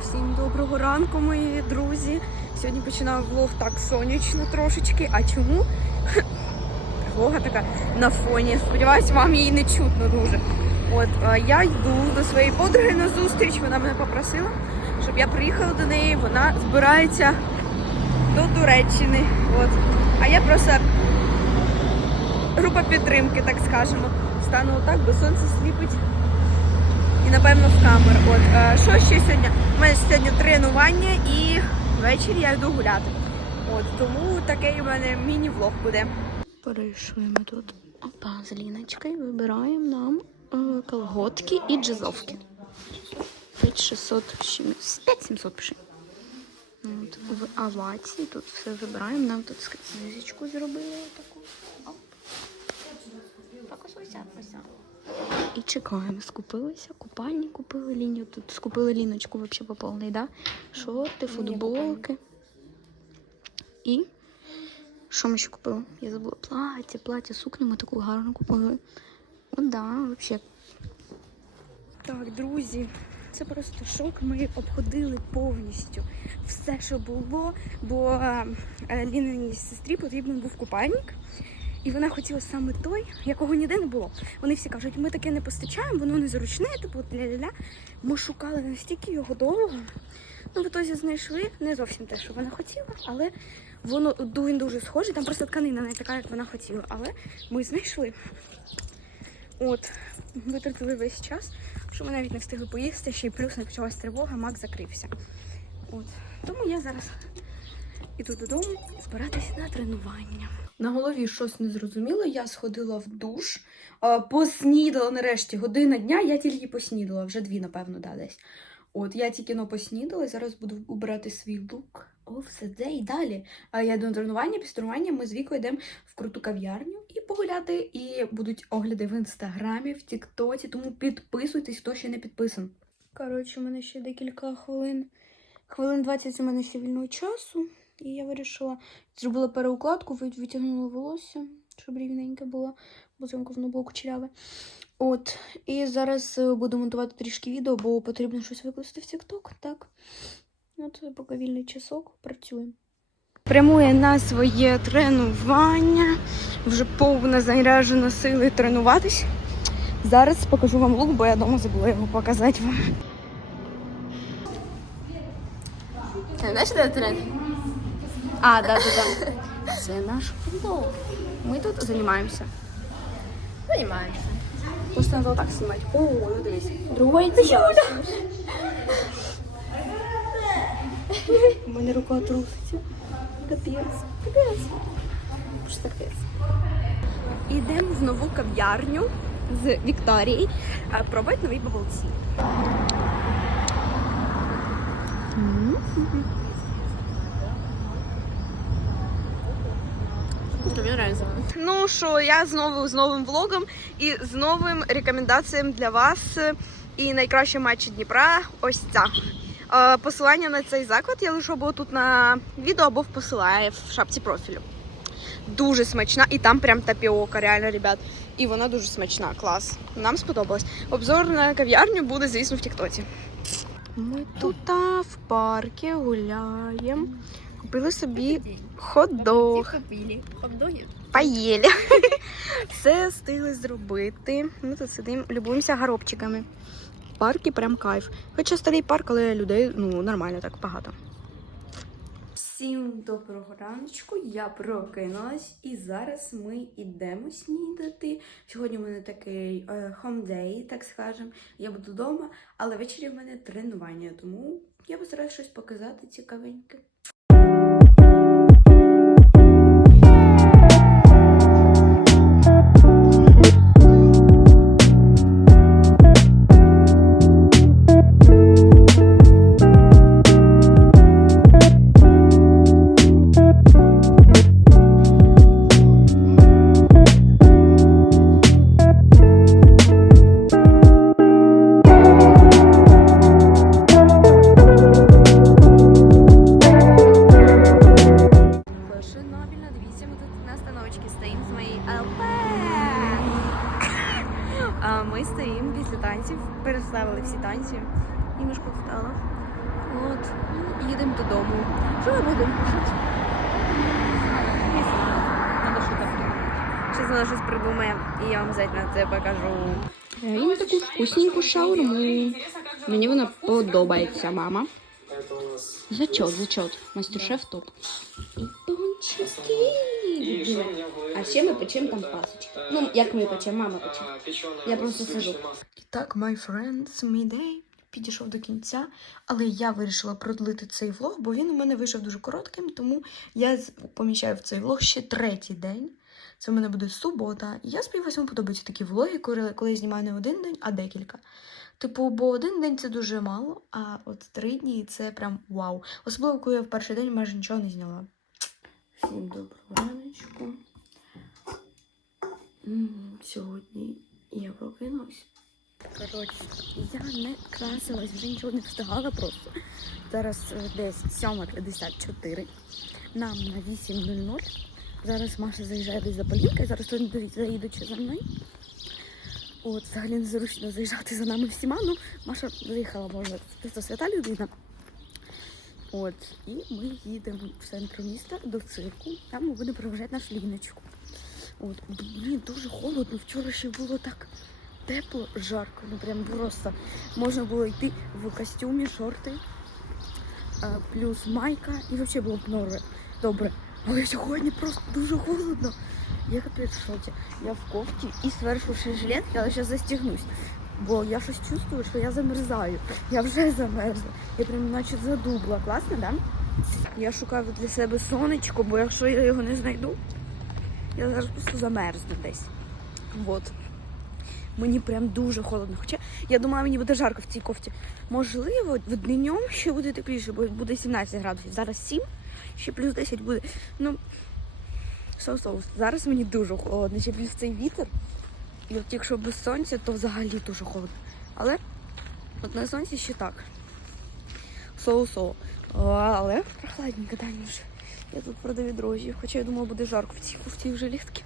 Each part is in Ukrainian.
Всім доброго ранку, мої друзі. Сьогодні починаю влог так сонячно трошечки. А чому? Тривога така на фоні. Сподіваюсь, вам її не чутно дуже. От я йду до своєї подруги на зустріч. Вона мене попросила, щоб я приїхала до неї. Вона збирається до Туреччини. От. А я просто група підтримки, так скажемо. Стану отак, бо сонце сліпить і напевно в камеру. От е, що ще сьогодні? У мене сьогодні тренування і ввечері я йду гуляти. От тому такий у мене міні-влог буде. Перейшли ми тут опа, з Ліночкою, вибираємо нам е, колготки і джезовки. 5600 чимось. 5700 пиши. От, в аваці тут все вибираємо. Нам тут скидочку зробили таку. І чекаємо. Скупилися, купальні купили лінію. Тут скупили ліночку взагалі по повній, да? Шорти, футболки. І що ми ще купили? Я забула плаття, плаття, сукню ми таку гарну купили. От да, взагалі. Так, друзі, це просто шок. Ми обходили повністю все, що було, бо е, Ліниній сестрі потрібен був купальник. І вона хотіла саме той, якого ніде не було. Вони всі кажуть, ми таке не постачаємо, воно незручне, типу ля-ля-ля. Ми шукали настільки його довго. Ну, в ітозі знайшли не зовсім те, що вона хотіла, але воно він дуже схожий. Там просто тканина не така, як вона хотіла. Але ми знайшли. От, витратили весь час, що ми навіть не встигли поїсти, ще й плюс не почалась тривога, мак закрився. От. Тому я зараз іду додому збиратися на тренування. На голові щось незрозуміло, я сходила в душ, поснідала нарешті година дня, я тільки поснідала, вже дві, напевно, да, десь. От, я тільки но поснідала, зараз буду убирати свій лук. О, все де і далі. А я йду на тренування, після тренування ми з Вікою йдемо в круту кав'ярню і погуляти. І будуть огляди в інстаграмі, в Тіктоці, тому підписуйтесь, хто ще не підписан. Коротше, у мене ще декілька хвилин. Хвилин 20 у мене ще вільного часу. І я вирішила, зробила переукладку, витягнула волосся, щоб рівненьке було, бо зранку воно було кучеряве. От, і зараз е, буду монтувати трішки відео, бо потрібно щось викласти в TikTok, так. От, поки вільний часок, працюємо. Прямує на своє тренування, вже повна заряджена сили тренуватись. Зараз покажу вам лук, бо я вдома забула його показати вам. Знаєш, де тренд? А, да, да, да. Це наш футбол. Ми тут займаємося. Займаємося. Просто треба так знімати. О, ну дивись. Другой діло. У мене рука труситься. Капець. Капець. Просто капець. Йдемо в нову кав'ярню з Вікторії. Пробувати нові бабулці. Тобі подобається? Ну що, я знову з новим влогом і з новим рекомендаціям для вас. І найкраще матчі Дніпра ось ця. Е, Посилання на цей заклад я лишу або тут на відео, або в посилає в шапці профілю. Дуже смачна, і там прям тапіока, реально, ребят. І вона дуже смачна, клас. Нам сподобалось. Обзор на кав'ярню буде, звісно, в Тіктоці. Ми тут в парку гуляємо. Купили собі хот-дог. Хот-доги? Поїли. Все встигли зробити. Ми тут сидимо, любуємося горобчиками. В паркі прям кайф. Хоча старий парк, але людей ну, нормально так багато. Всім доброго раночку, я прокинулась і зараз ми йдемо снідати. Сьогодні у мене такий хомдей, так скажемо. Я буду вдома, але ввечері в мене тренування, тому я постараюся щось показати цікавеньке. Дивіться, ми тут на становочці стоїмо з моєю ЛП. А ми стоїмо після танців, переставили всі танці. Немножко встала. От, ну, їдемо додому. Що ми будемо кушати? Не знаю. Надо щось придумати. Щось вона щось придумає, і я вам обов'язково це покажу. Він таку вкусненьку шаурму. Мені вона подобається, мама. Зачет, зачет. Мастер-шеф топ. І. А ще ми печемо там пасочки. Ну, як ми печемо, мама пече. Я просто сижу. І так, my friends, мій день підійшов до кінця, але я вирішила продлити цей влог, бо він у мене вийшов дуже коротким, тому я поміщаю в цей влог ще третій день. Це в мене буде субота. І я сподіваюся, вам подобаються такі влоги, коли, коли я знімаю не один день, а декілька. Типу, бо один день це дуже мало, а от три дні це прям вау. Особливо, коли я в перший день майже нічого не зняла. Всім доброго раночку. Сьогодні я прокинулась. Коротше, я не красилась, вже нічого не встигала просто. Зараз е, десь 7.54. Нам на 8.00. Зараз Маша заїжджає десь за Полінкою, зараз тут заїдуть за мною. От, взагалі незручно заїжджати за нами всіма. Ну, Маша заїхала, може, просто свята людина. От, і ми їдемо в центр міста до цирку. Там ми будемо проважати нашу ліночку. От, блін, дуже холодно. Вчора ще було так тепло, жарко, ну прям просто. Можна було йти в костюмі, шорти, плюс майка і взагалі було б норме. Добре. Але сьогодні просто дуже холодно. Я капець в шоці. Я в кофті і зверху ще жилет, але зараз застігнусь. Бо я щось чувствую, що я замерзаю. Я вже замерзла. Я прям наче задубла. Класно, да? Я шукаю для себе сонечко, бо якщо я його не знайду, я зараз просто замерзну десь. Вот. Мені прям дуже холодно. Хоча я думала, мені буде жарко в цій кофті. Можливо, в днем ще буде тепліше, бо буде 17 градусів. Зараз 7, ще плюс 10 буде. Ну, соус. Зараз мені дуже холодно. Ще плюс цей вітер. І от якщо без сонця, то взагалі дуже холодно. Але от на сонці ще так. Соу-соу. Але прохладненько, да, ніж. Я тут продаю дрожжі, хоча я думала, буде жарко в цій в жилетки.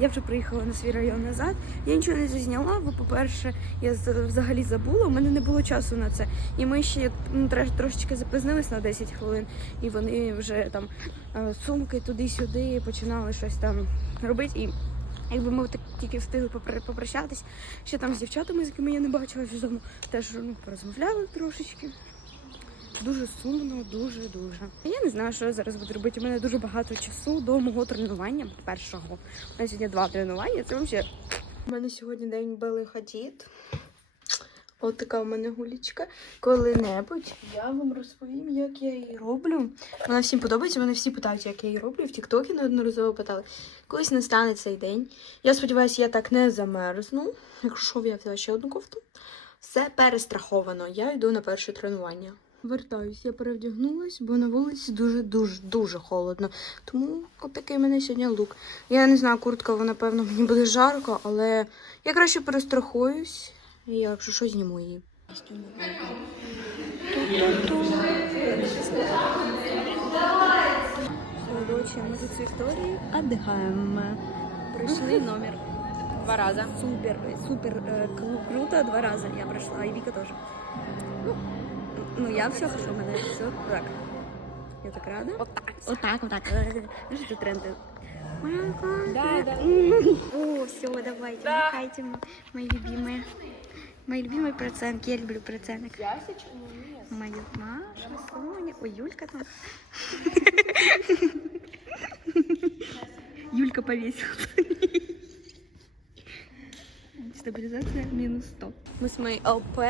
Я вже приїхала на свій район назад. Я нічого не зазняла, бо, по-перше, я взагалі забула, у мене не було часу на це. І ми ще ну, трошечки запізнились на 10 хвилин, і вони вже там е, сумки туди-сюди починали щось там робити. І якби ми так тільки встигли попрощатись, ще там з дівчатами, з якими я не бачила вдома, теж ну, порозмовляли трошечки. Дуже сумно, дуже дуже. Я не знаю, що я зараз буду робити. У мене дуже багато часу до мого тренування першого. У мене сьогодні два тренування. Це взагалі У мене сьогодні день Бели Хадід. От така у мене гулічка. Коли-небудь я вам розповім, як я її роблю. Вона всім подобається, мене всі питають, як я її роблю. В Тіктокі неодноразово питали. Колись настане цей день. Я сподіваюся, я так не замерзну. Якщо я взяла ще одну кофту. Все перестраховано. Я йду на перше тренування. Вертаюсь, я перевдягнулась, бо на вулиці дуже-дуже дуже холодно. Тому отакий у мене сьогодні лук. Я не знаю, куртка, вона, напевно, мені буде жарко, але я краще перестрахуюсь. І якщо що, зніму її. Короче, ми тут з Вікторією отдыхаем. Пройшли номер. Два раза. Супер, супер е, кру- круто, два рази я пройшла, і Віка теж. Ну, ну я все хорошо, у мене все так. Я так рада. Отак. Отак, отак. Знаешь, это тренды. Да, да. О, все, давайте, махайте, м- мои любимые. Мои любимые процентки. Я люблю проценток. Мою Маша, Соня. Ой, Юлька там. Юлька повесила. Стабілізація мінус 100. Ми з моєю ЛП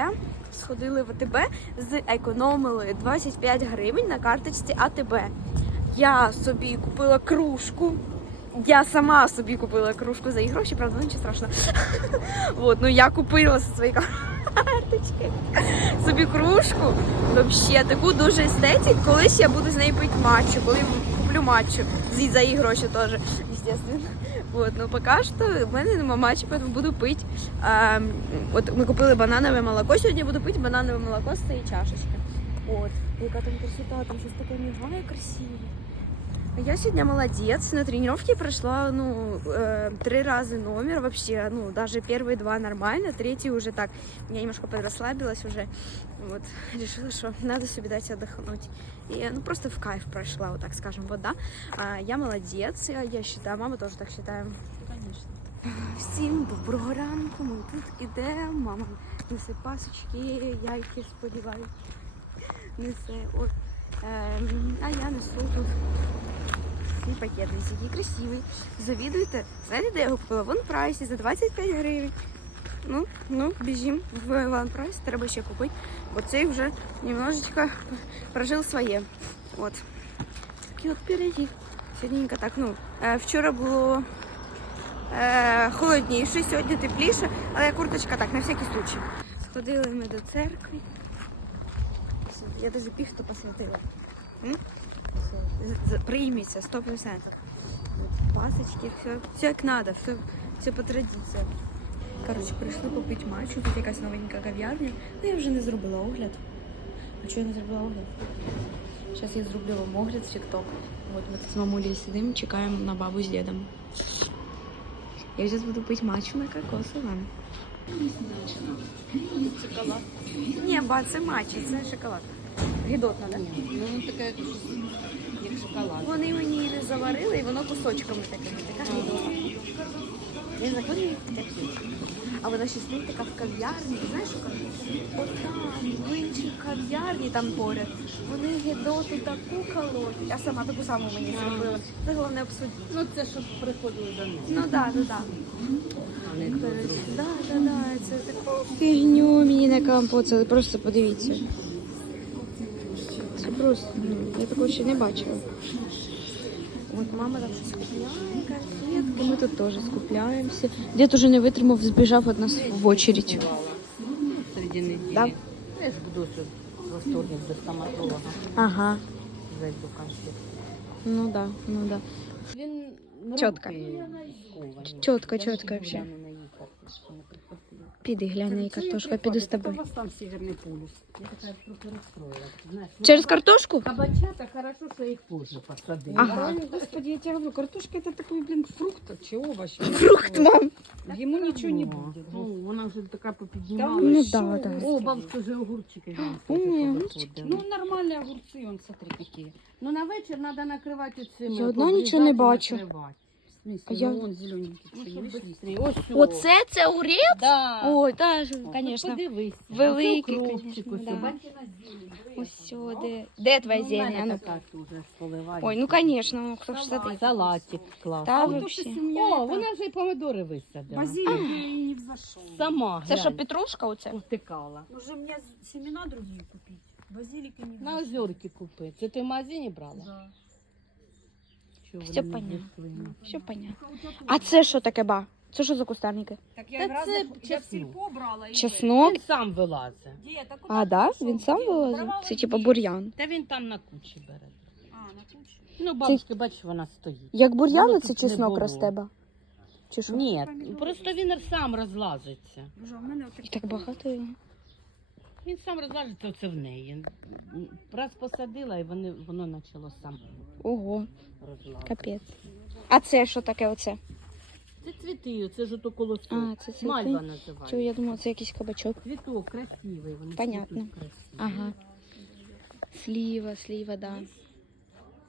сходили в АТБ, зекономили 25 гривень на карточці АТБ. Я собі купила кружку. Я сама собі купила кружку за її гроші, правда, ну нічого страшного. Вот, ну я купила зі своєї карточки собі кружку. Вообще таку дуже естетик. Колись я буду з нею пити матчу, коли куплю матчу. За її гроші теж, естественно. Вот, ну поки що в мене нема матчу, поэтому буду пити. А, от ми купили бананове молоко. Сьогодні буду пити бананове молоко з цієї чашечки. От, яка там красота, там щось таке мігає красиве. Я сегодня молодец. На тренировке прошла, ну, э, три раза номер вообще. Ну, даже первые два нормально, третий уже так. Я немножко подрасслабилась уже. Вот, решила, что надо себе дать отдохнуть. И, ну, просто в кайф прошла, вот так скажем, вот, да. А, я молодец, я, я считаю, мама тоже так считает. Всім доброго ранку. Ми тут ідемо. Мама несе пасочки, яйки, сподіваюся. Несе. От. Ем, а я несу тут свій пакетник, який красивий. Завідуйте. Знаєте, де я його купила? В прайсі за 25 гривень. Ну, ну, біжім в Ван Прайс, треба ще купити. Бо цей вже немножечко прожив своє. От. Такі от пироги. Сьогодненько так, ну, е, вчора було е, холодніше, сьогодні тепліше, але курточка так, на всякий случай. Сходили ми до церкви. Я даже піхту посвятила. М? З- з- Прийміться, 100%. Пасочки, все, все як надо, все, все по традиції. Коротше, прийшли попити матчу, тут якась новенька кав'ярня. Ну я вже не зробила огляд. А чого я не зробила огляд? Зараз я зроблю вам огляд в TikTok. От ми тут з мамулею сидимо, чекаємо на бабу з дідом. Я зараз буду пити матчу на кокосовому. Шоколад. Ні, ба, це матча, це шоколад. Гідотно, так? Да? Ну, таке, як шоколад. Вони мені не заварили, і воно кусочками такими. Така гідота. Я заходжу і такі. А вона ще стоїть така в кав'ярні. Знаєш, що кажуть? От в іншій кав'ярні там поряд. Вони гідоту таку колоть. Я сама таку саму мені зробила. Це головне обсудити. Ну, це щоб приходили до них. Ну так, так, так. Да, да, да, це таку фігню мені на компот, просто подивіться. Це просто, ну, я такого ще не бачила. От мама там щось купляє, конфетки, ми тут теж скупляємося. Дід уже не витримав, збіжав від нас в очередь. Серед неділі. Да. Я ж буду ще в вторник до стоматолога. Ага, Зайду конфет. ну да, ну да. Він Чітко. руки сковані. Чітко, Я чітко ж вообще. гуляю на їхати, що не прихватила. Піди глянь на її картошку, я піду з тобою. У вас там северний полюс. Я така трохи розстроїла. Знаєш, ну, Через картошку? Кабачата хорошо, що їх позже посадили. Ага. Господи, я тебе говорю, картошка это такой, блин, фрукт чи овощ. Фрукт, мам. Ему ничего не Ну, будет. Ну, вона вже така Да попіднімала. Ну что да, вы, да. господи. О, бабушка вже огурчики. глянь, Ой, позаходили. Ну, нормальные огурцы, он, смотри, какие. Ну на вечір треба накривати цими. Я одна обрізати нічого не і бачу. накривати. В смислі, А я- ну, вон зелененький. Ну, що щоб є, быстрее. вийшли. Ось сьо. Оце це огурець? Да. Ой, та ж, О, звісно. Подивись. Великий, Ось укропчик, конечно, ось да. бачиш, на зелень. Ось де. Де твоя Ну, в зелень? мене А ну. така дуже поливає. Ой, ну конечно, ну хто ж садить? Салатик клас. Та А вот то, вообще. что у меня О, это вона вже й помидори висадила. базилик и не взошел. Сама, Це що, глянь, петрушка оце? втикала. Уже мне семена другие купить. Базилика не На озерки купи. Це ти в магазині брала? Да. Все понятно. Все понятно. А це що таке ба? Це що за кустарники? Так Та я, в це я в чеснок. сельпо брала. и Чеснок? Він сам вилазить. в- Где? Так А, да? пошел? Він сам? Воровала Це типа бур'ян. Та він там на кучі бере. А, на кучу. Ну, бабушки, бачиш, вона стоїть. Як бур'ян, це тут не чеснок було. росте ба? Чи що? Ні, просто він сам розлазиться. Боже, у мене І так багато його. Він сам розлазиться оце в неї. Раз посадила, і вони, воно почало сам Ого, капець. А це що таке оце? Це цвіти, це ж ото колосок. А, це цвіти. Мальва Чого я думала, це якийсь кабачок. Цвіток красивий, вони Понятно. цвітуть красиво. Ага. Сліва, сліва, да.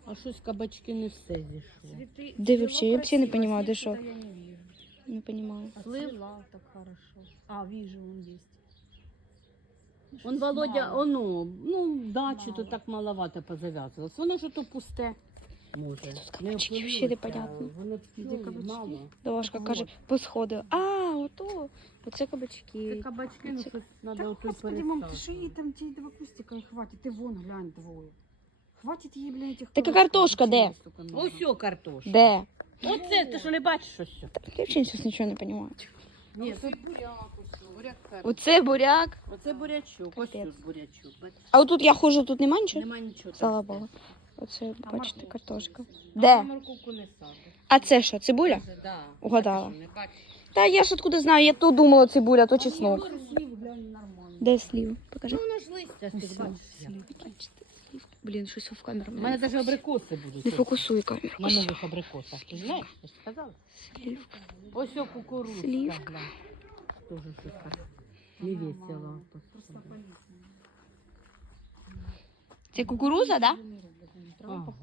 А щось кабачки не все зійшло. Цветы. Де село вообще? Я вообще не понимаю, де що? не вижу. Не понимаю. А Слив? так хорошо. А, вижу, он есть. Он Володя, мало. оно, ну, дачі то Мало. так маловато позав'язувалось. Воно ж то пусте. Може. тут кабачки Не вообще опилилося, непонятно. Воно Де ну, кабачки? мало. Дашка Вот. каже, посходила. А, ото. Оце Це кабачки. кабачки, ну Це- щось треба Да, ото господи, мам, ты что пересадити. ей там те два кустика и хватит? Ты вон, глянь, двое. Хватит ей, блин, этих Так а кабачков, картошка зачем де? ей столько надо? Ось о картошка. Де? Оце, ти що не бачиш ось? Та Я взагалі зараз нічого не розумію. Ні, Тут буряк, усё, буряк. Оце буряк. Оце бурячок, ось Капець. тут бурячок. бачиш? А отут я ходжу, тут нема нічого? Нема нічого. Слава Богу. Оце, бачите, морковка? картошка. Де? морковку не. А це що, цибуля? Да. Угадала. Бачиш, не бачиш? Та я ж откуда знаю, я то думала цибуля, то чеснок. Ну, глянь, нормально. Де слів? Покажи. Ну, воно ж листя, ти ж бачиш. слив. Бачите, слівки. Блін, щось в камеру. У мене навіть абрикоси будуть. Не фокусуй камеру. На нових абрикосах. Ти знаєш, я ж сказала? Слівка. Ось о кукурузка. Слівка. глянь. Тоже так. Не весело. Це кукуруза, да? Ага.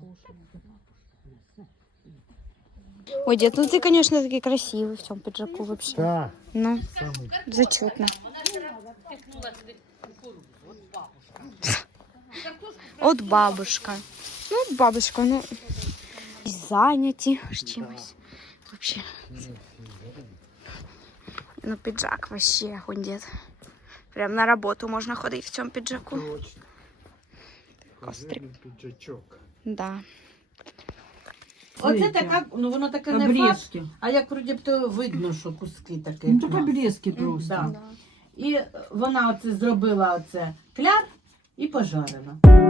Ой, дед, ну ты, конечно, такой красивый в цьому піджаку вообще. Да, Ну, самый. зачетно. От бабушка. Ну, от бабушка, ну, зайняті з чимось. Вообще. Ну, піджак вообще гундет. Прям на роботу можна ходити в цьому піджаку. Точно. Пиджачок. Да. Оце така, ну воно таке не фарш, Обрезки. а як вроді б то видно, що куски такі. Ну так обрезки просто. Да. І вона оце зробила оце кляр і пожарила.